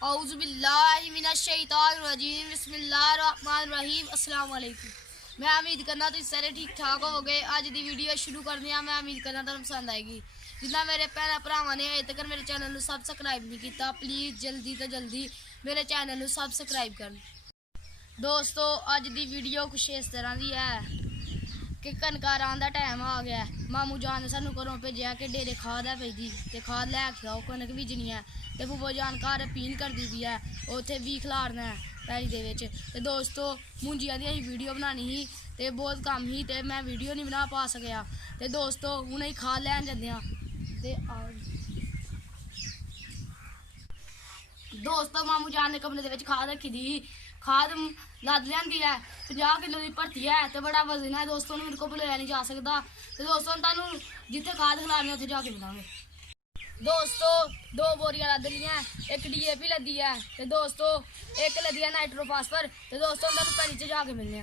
औज़ुबिल्लाहिमिनश्शैतानिर्रजीम बिस्मिल्लाहिर्रहमानिर्रहीम अस्सलाम वालेकुम। मैं उम्मीद करना तुम सारे ठीक ठाक हो गए। अज की वीडियो शुरू करने मैं उम्मीद करना तुम पसंद आएगी। जिन्ना मेरे भैन भरावां ने अजे तक मेरे चैनल को सबसक्राइब नहीं किया प्लीज़ जल्दी तो जल्दी मेरे चैनल को सबसक्राइब कर। दोस्तों अज की वीडियो कुछ इस तरह की है कि कनका राह्न का टाइम आ गया। मामू जान ने सानू घरों भेजा कि डेरे खाद है पई ते खाद लैके आओ कनक बीजनी है। तो फुफो जान घर अपील करती पी है उत्थे भी खलारना है पैली दे विच। ते दोस्तों मुंजिया दी असीं वीडियो बनानी ही ते बहुत कम ही ते मैं वीडियो नहीं बना पा सकिया। ते दोस्तों हुण असीं खाद लैन जंदे आं ते दोस्तों मामू जान ने कमरे दे विच खाद रखी दी। खाद लद लियांदी है 50 किलो की भरती है तो बड़ा वजन है दोस्तों मेरे को बुलाया नहीं जा सकता। तो दोस्तों तुहानू जिथे खाद खिलानी उत्थे जाके मिलांगे। दोस्तों 2 बोरियां लद लियां एक DAP लदी है तो दोस्तों एक लदी है नाइट्रोफास्फर। तो दोस्तों तुहानू पैली च जाके मिलने।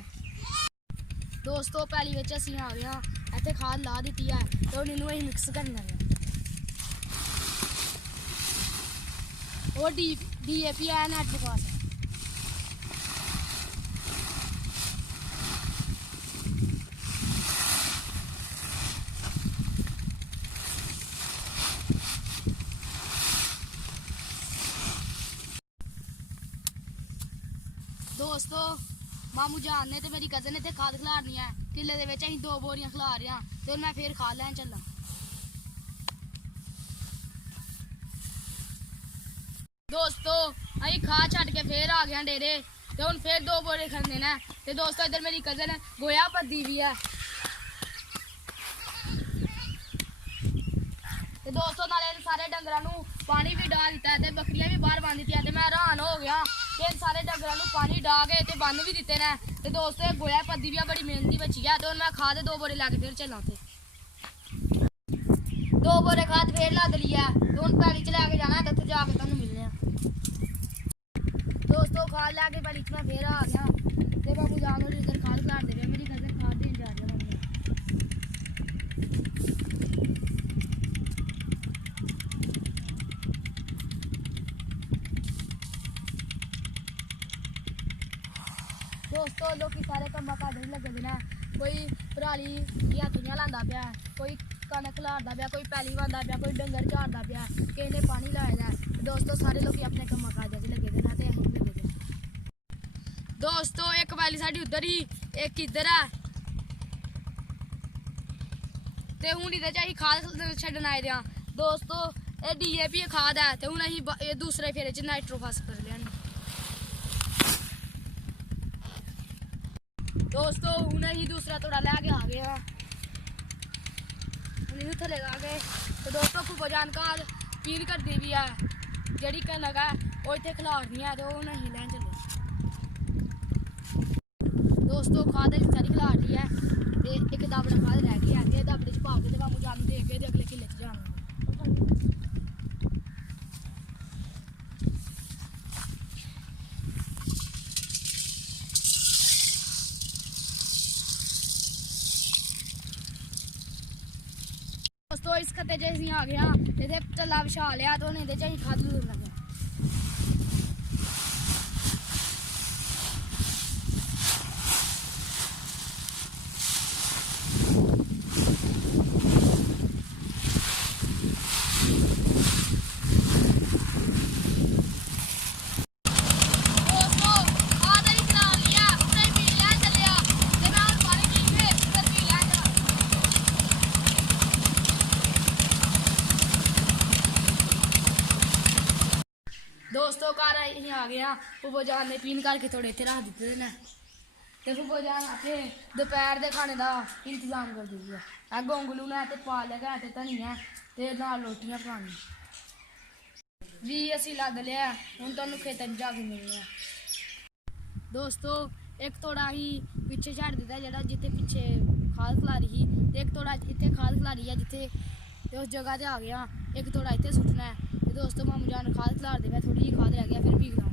दोस्तों पैली विच असीं आ गए हां इत्थे खाद ला दी है तो हुण इहनूं असीं मिक्स करना है। वो DAP है नाइट्रोफास्फर। दोस्तों मामू जान ने तो मेरी कज़न ने खाद खिलारनी है किले दे विच असीं 2 बोरियां खिला रहे हैं तो मैं फिर खाद लैन चला। दोस्तों असीं खाद छड्ड के फिर आ गए डेरे तो हुण फिर 2 बोरे खड़ने ने। तो दोस्तों इधर मेरी कज़न गोया भरदी भी है। तो दोस्तों नाले सारे डंगरां नूं पानी भी डा दिता है तो बकरियां भी बाहर बंद दित्तियां। तो मैं हैरान हो गया कि सारे डंगरां नूं पानी डा के ते बंद भी दिते ने। तो दोस्तों गोया भरदी भी बड़ी मेहनती बच्ची है। तो मैं खाद 2 बोरे लैके फिर चला उत्थे 2 बोरे खाद फिर लद लिया तो हुण पैली च लैके जाना तो उत्थे जाके तुहानू मिलने। दोस्तों खाद लैके पैली च मैं फिर आ गया तो मामू जान होर इधर खाद खलारदे पे मेरी कज़न खाद देन जा रही है। दोस्तों लोग सारे कम्मा काज लगे दे ने कोई पराली हत्थियां लांदा पिया कोई कनक खलारदा पिया कोई पैली बांदा पिया कोई डंगर झाड़दा पिया किसी ने पानी लाए दा। दोस्तों सारे लोग अपने कम्मा काजा च लगे दे ने ते असीं लगे दे। दोस्तों एक पैली साडी उधर ही एक इधर है ते हुण इहदे च असीं खाद छड्डन आए दे आं। दोस्तों ये DAP खाद है ते हुण असीं दूसरे फेरे च नाइट्रोफास्फर लियानी। दोस्तों हूँ ही दूसरा तोड़ा लैके आ गए हैं थले ला गए। तो दोस्तों फुफो जान खाद पील करती भी है जी कनक है वो इतने खिलारनी है तो नहीं लैन चले। दोस्तों खाद सारी खिलारनी है तो एक दाबड़ा खाद रह गई है दाबड़े च पा के मामू जान दे के अगले किले च जाना। दोस्तों इस खत्ते च असीं आ गए ये टल्ला विछा लिया तो हुण इहदे च असीं खाद लूर लगे। दोस्तों घर असीं आ गए फुफो जान ने पीन करके थोड़े इत्थे रख दिते ने ते फुफो जान अपने दोपहर के खाने का इंतजाम कर दी है। गोंगलू ने ते पालक है ते धनिया ते नाल रोटियां पकानी जी असीं लद लिया हुण तुहानू खेतर जाके मिलने। दोस्तों एक तोड़ा असीं पिछे छड्ड दित्ता जेह्ड़ा जित्थे पिछे खाद खलारी ही ते एक तोड़ा इत्थे खाद खलारी है जित्थे ते उस जगह ते आ गया एक तोड़ा इत्थे सुट्टना है। दोस्तों मामू जान खाद खिलारदे पे थोड़ी जी खाद रह गया फिर भी खिलार।